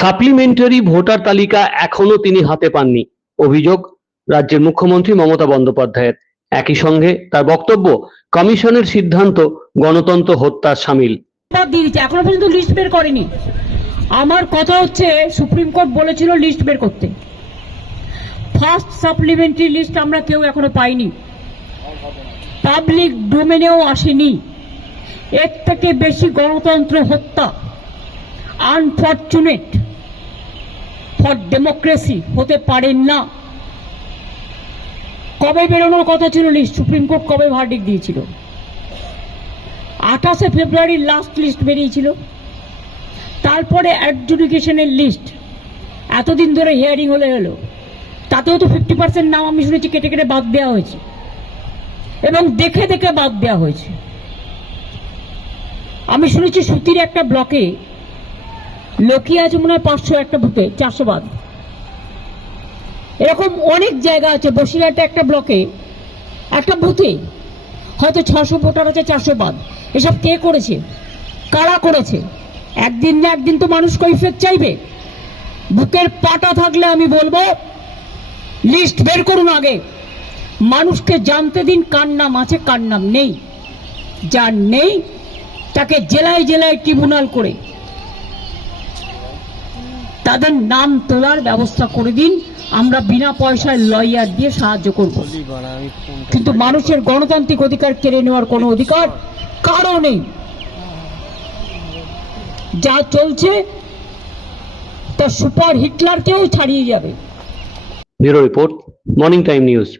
Supplementary voter তালিকা এখনো তিনি হাতে পাননি, অভিযোগ রাজ্যের মুখ্যমন্ত্রী মমতা বন্দ্যোপাধ্যায়ের। একই সঙ্গে তার বক্তব্য, কমিশনের সিদ্ধান্ত গণতন্ত্র হত্যার শামিল। এখনো পর্যন্ত লিস্ট বের করেনি। আমার কথা হচ্ছে, সুপ্রিম কোর্ট বলেছিল লিস্ট বের করতে। ফার্স্ট সাপ্লিমেন্টারি লিস্ট আমরা কেউ এখনো পাইনি, পাবলিক ডোমেনেও আসেনি। এর থেকে বেশি গণতন্ত্র হত্যা, আনফরচুনেট ফর ডেমোক্রেসি হতে পারেন না। কবে বেরোনোর কথা ছিল লিস্ট? সুপ্রিম কোর্ট কবে ভার্ডিক্ট দিয়েছিল? 28শে ফেব্রুয়ারি লাস্ট লিস্ট বেরিয়েছিল। তারপরে অ্যাডজুডিকেশনের লিস্ট এতদিন ধরে হিয়ারিং হলো, তাতেও তো 50% নাম আমি শুনেছি কেটে কেটে বাদ দেওয়া হয়েছে, এবং দেখে দেখে বাদ দেওয়া হয়েছে। আমি শুনেছি সুতির একটা ব্লকে লোকই আছে মনে হয় 500, একটা বুথে 400 বাদ। এরকম অনেক জায়গা আছে। বসিরহাটে একটা ব্লকে একটা বুথে হয়তো 600 ভোটার আছে, 400 বাদ। এসব কে করেছে? কারা করেছে? একদিন না একদিন তো মানুষ কৈফিয়ত চাইবে। বুকের পাটা থাকলে আমি বলবো লিস্ট বের করুন আগে, মানুষকে জানতে দিন কার নাম আছে কার নাম নেই। যার নেই তাকে জেলায় জেলায় ট্রিব্যুনাল করে তাদের নাম তোলার ব্যবস্থা করে দিন। আমরা বিনা পয়সায় লয়ার দিয়ে সাহায্য করব, কিন্তু মানুষের গণতান্ত্রিক অধিকার কেড়ে নেওয়ার কোনো অধিকার কারো নেই। যা চলছে তা সুপার হিটলারকেও ছাড়িয়ে যাবে। Bureau report, morning time news.